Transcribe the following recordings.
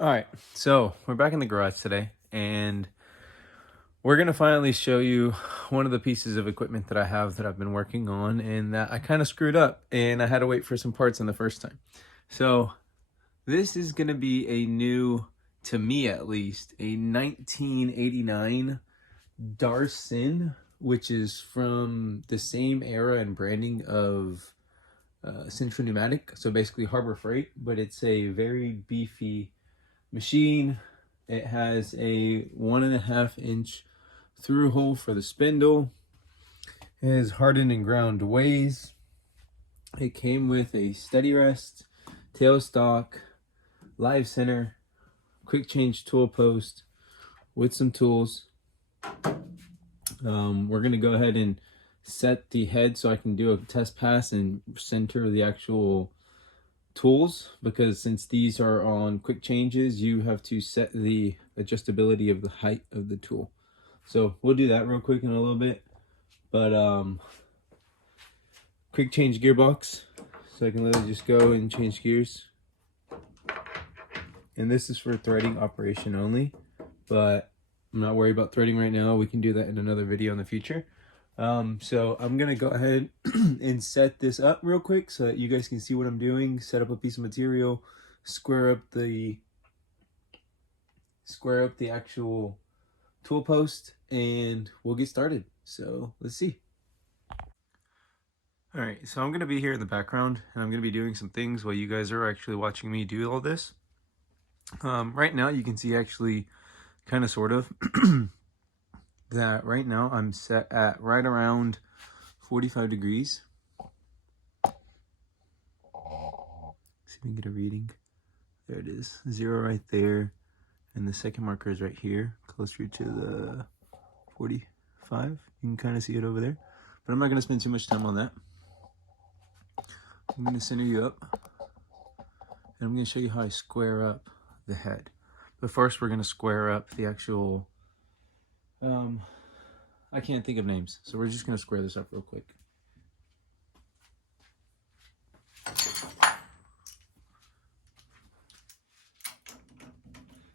All right, so we're back in the garage today, and we're gonna finally show you one of the pieces of equipment that I have that I've been working on and that I kind of screwed up, and I had to wait for some parts on the first time. So this is gonna be a new, to me at least, a 1989 Darcin, which is from the same era and branding of Central Pneumatic, so basically Harbor Freight, but it's a very beefy machine. It has a 1.5 inch through hole for the spindle. It is hardened and ground ways. It came with a steady rest, tailstock, live center, quick change tool post with some tools. We're going to go ahead and set the head so I can do a test pass and center the actual tools, because since these are on quick changes, you have to set the adjustability of the height of the tool. So we'll do that real quick in a little bit. But quick change gearbox, so I can literally just go and change gears. And this is for threading operation only, but I'm not worried about threading right now. We can do that in another video in the future. So I'm gonna go ahead and set this up real quick so that you guys can see what I'm doing. Set up a piece of material, square up the actual tool post, and we'll get started. So let's see. All right, so I'm gonna be here in the background, and I'm gonna be doing some things while you guys are actually watching me do all this. Right now you can see, actually, kind of sort of that right now I'm set at right around 45 degrees. See if we can get a reading. There it is, 0 right there, and the second marker is right here, closer to the 45. You can kind of see it over there, but I'm not going to spend too much time on that. I'm going to center you up, and I'm going to show you how I square up the head. But first we're going to square up the actual I can't think of names, so we're just going to square this up real quick.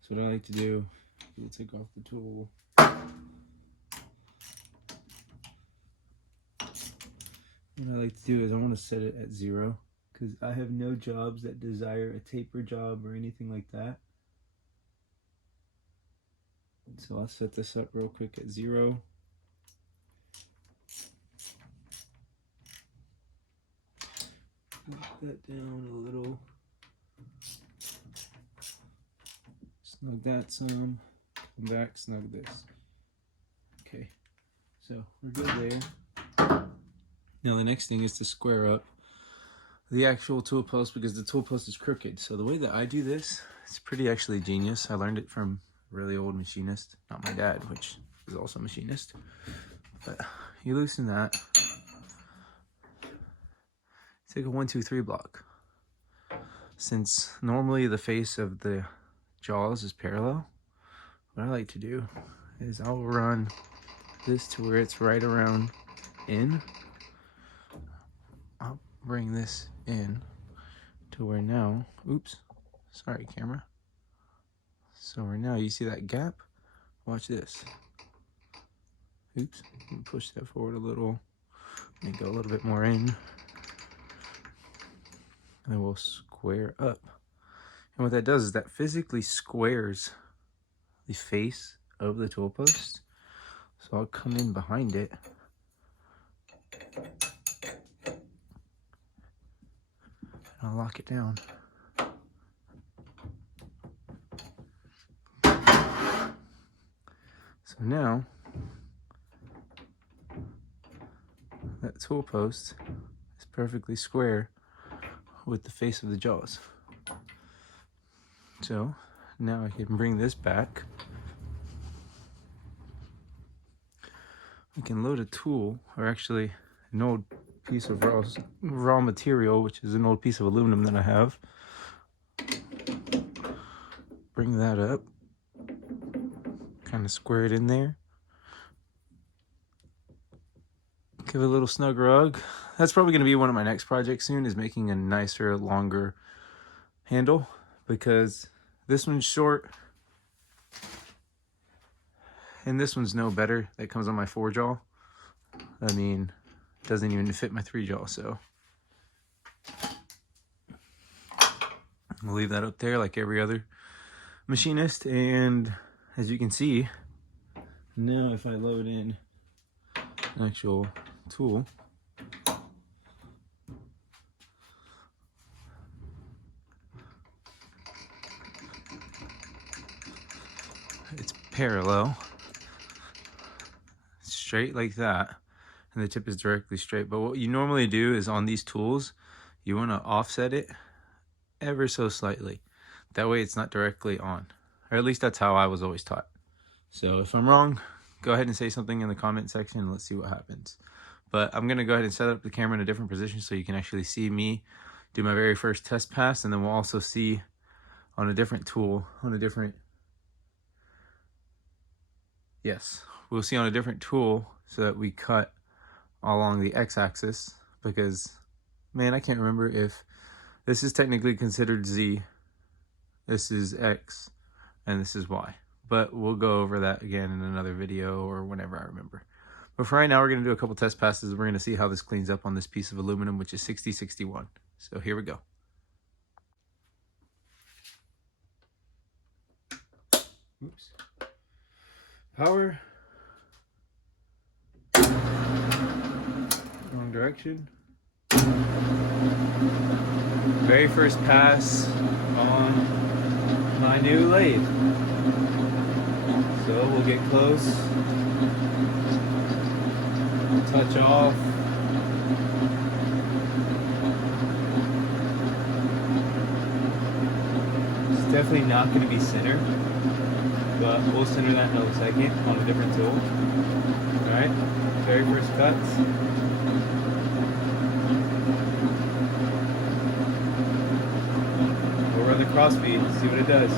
So what I like to do is take off the tool. What I like to do is I want to set it at 0, because I have no jobs that desire a taper job or anything like that. So I'll set this up real quick at 0. Put that down a little. Snug that some. Come back, snug this. Okay, so we're good there. Now the next thing is to square up the actual tool post, because the tool post is crooked. So the way that I do this, it's pretty actually genius. I learned it from a really old machinist, not my dad, which is also a machinist. But you loosen that. Take a 1, 2, 3 block. Since normally the face of the jaws is parallel, what I like to do is I'll run this to where it's right around in. I'll bring this in to where now, oops, sorry camera. So where now you see that gap, watch this. Oops, push that forward a little, and go a little bit more in. And then we'll square up. And what that does is that physically squares the face of the tool post. So I'll come in behind it. And I'll lock it down. So now, that tool post is perfectly square with the face of the jaws. So now I can bring this back. We can load a tool, or actually an old piece of raw material, which is an old piece of aluminum that I have. Bring that up, kind of square it in there. Give it a little snug rug. That's probably going to be one of my next projects soon, is making a nicer, longer handle, because This one's short, and this one's no better. That comes on my 4-jaw. I mean, it doesn't even fit my 3-jaw, so we'll leave that up there like every other machinist. And as you can see, now if I load in an actual tool, it's parallel, straight like that, and the tip is directly straight. But what you normally do is on these tools, you want to offset it ever so slightly. That way it's not directly on, or at least that's how I was always taught. So if I'm wrong, go ahead and say something in the comment section and let's see what happens. But I'm going to go ahead and set up the camera in a different position so you can actually see me do my very first test pass, and then we'll also see on a different tool, on a different, yes, we'll see on a different tool so that we cut along the x-axis, because, man, I can't remember if this is technically considered Z, this is X, and this is Y. But we'll go over that again in another video or whenever I remember. But for right now, we're going to do a couple test passes. We're going to see how this cleans up on this piece of aluminum, which is 6061. So here we go. Oops. Power. Wrong direction. Very first pass on my new lathe. So we'll get close, touch off. It's definitely not going to be center, but we'll center that in a second on a different tool. Alright, very first cuts. We'll run the crossfeed, see what it does.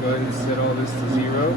Go ahead and set all this to 0.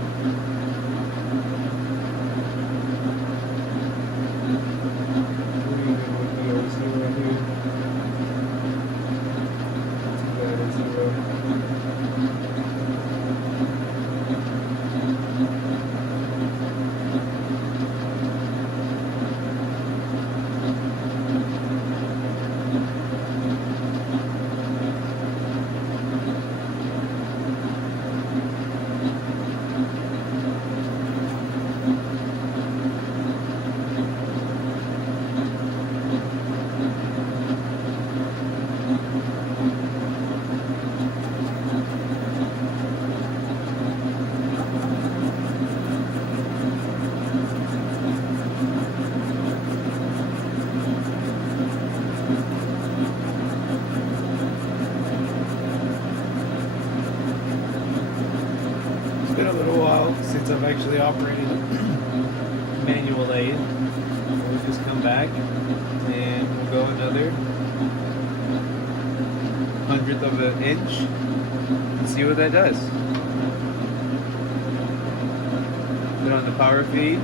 It's been a little while since I've actually operated a manual lathe. We'll just come back and we'll go another 1/100th of an inch and see what that does. Put on the power feed.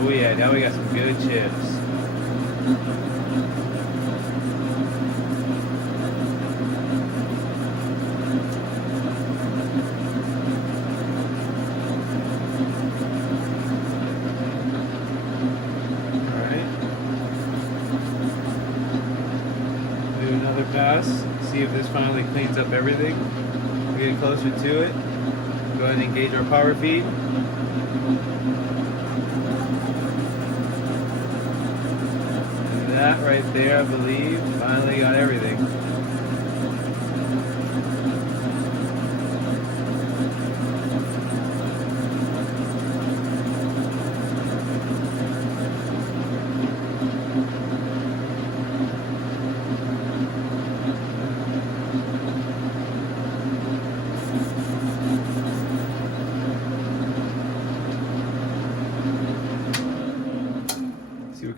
Oh yeah, now we got some good chips. Another pass, see if this finally cleans up everything. We get closer to it. Go ahead and engage our power feed. And that right there, I believe, finally got everything.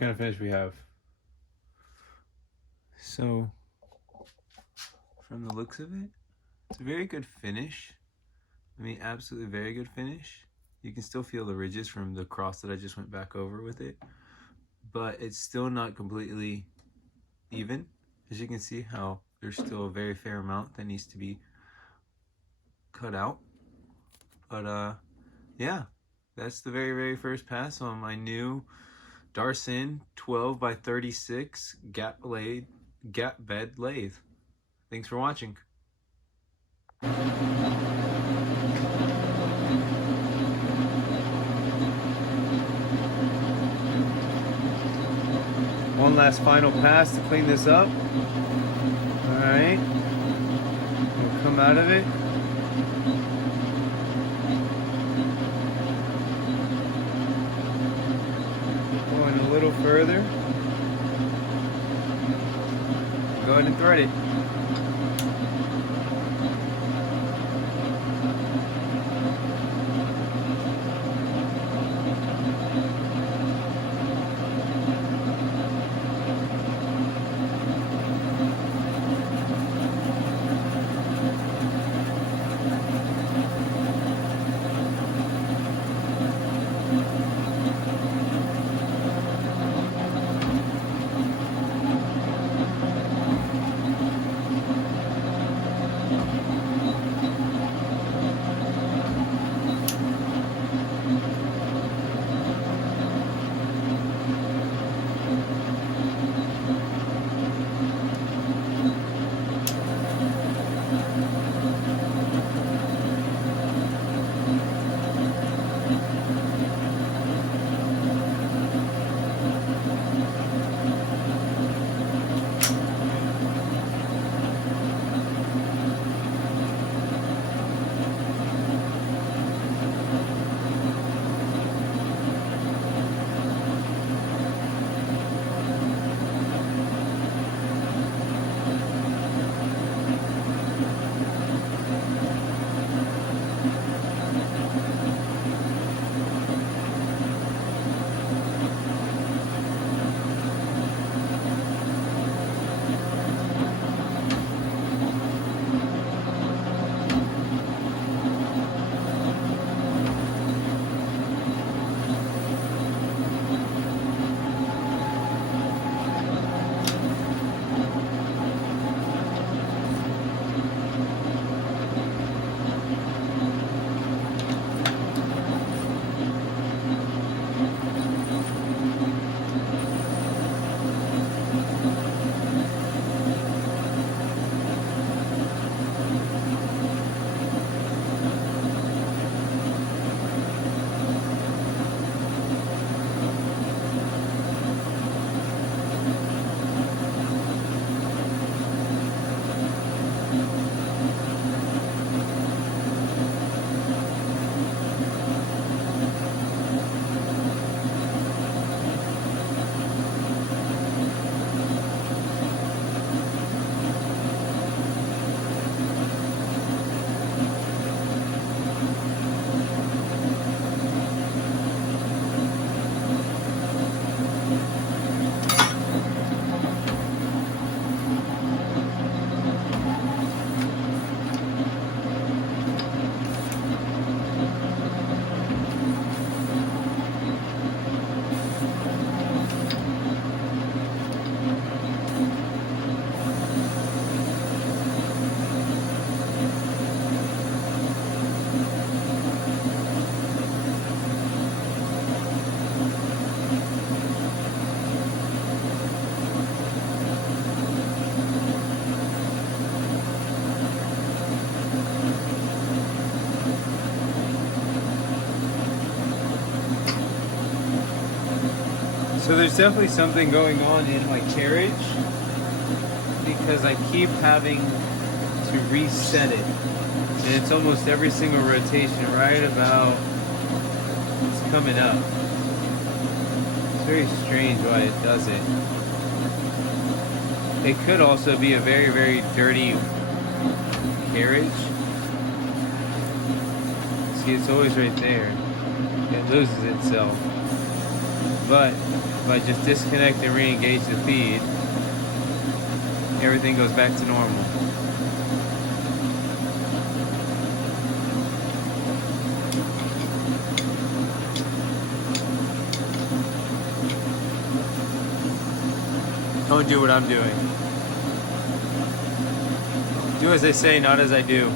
kind of finish we have. So, from the looks of it, it's a very good finish. I mean, absolutely very good finish. You can still feel the ridges from the cross that I just went back over with it, but it's still not completely even. As you can see how there's still a very fair amount that needs to be cut out. But yeah, that's the very first pass on my new Darson 12 by 36 gap bed lathe. Thanks for watching. One last final pass to clean this up. All right, we'll come out of it. Going a little further. Go ahead and thread it. So there's definitely something going on in my carriage because I keep having to reset it. And it's almost every single rotation right about it's coming up. It's very strange why it does it. It could also be a very dirty carriage. See, it's always right there. It loses itself. But if I just disconnect and re-engage the feed, everything goes back to normal. Don't do what I'm doing. Do as I say, not as I do.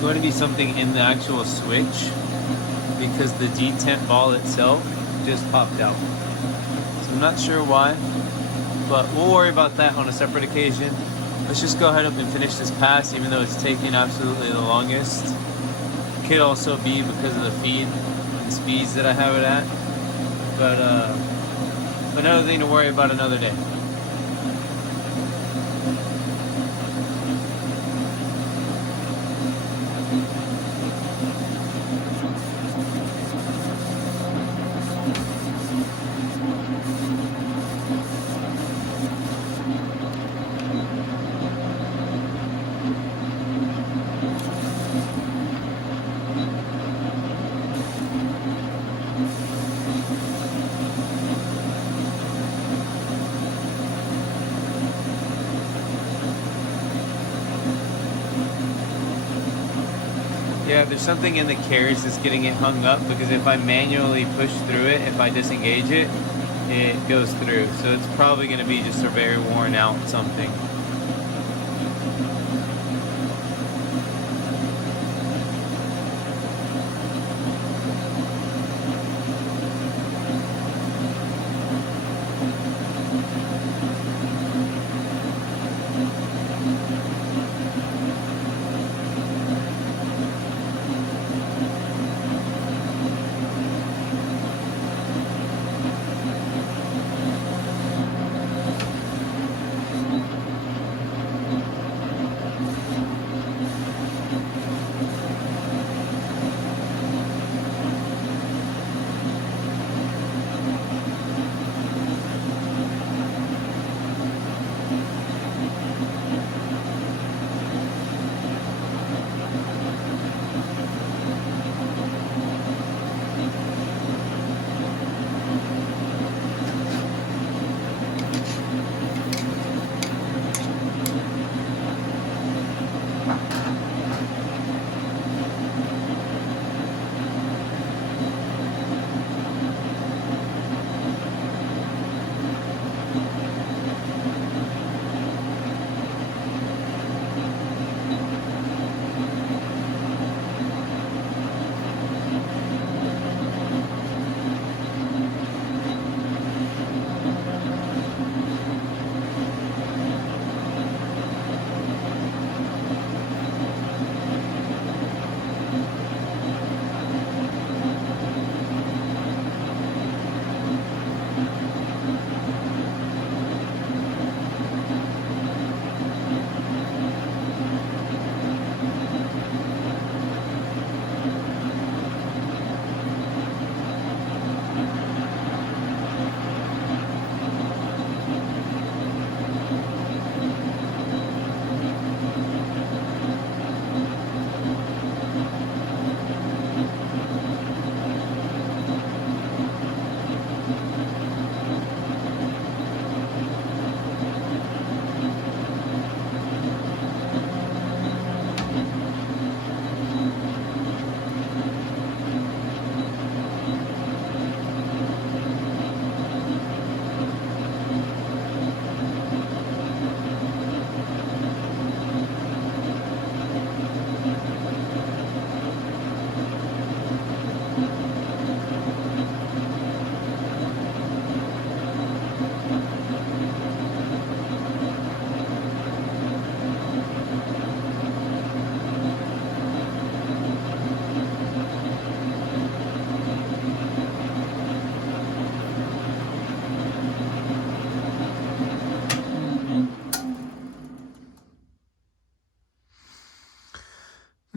Going to be something in the actual switch because the detent ball itself just popped out. So I'm not sure why, but we'll worry about that on a separate occasion. Let's just go ahead and finish this pass, even though it's taking absolutely the longest. Could also be because of the feed and speeds that I have it at, but another thing to worry about another day. Yeah, there's something in the carriage that's getting it hung up, because if I manually push through it, if I disengage it, it goes through. So it's probably going to be just a very worn out something.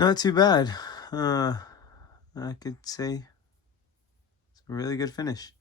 Not too bad. I could say it's a really good finish.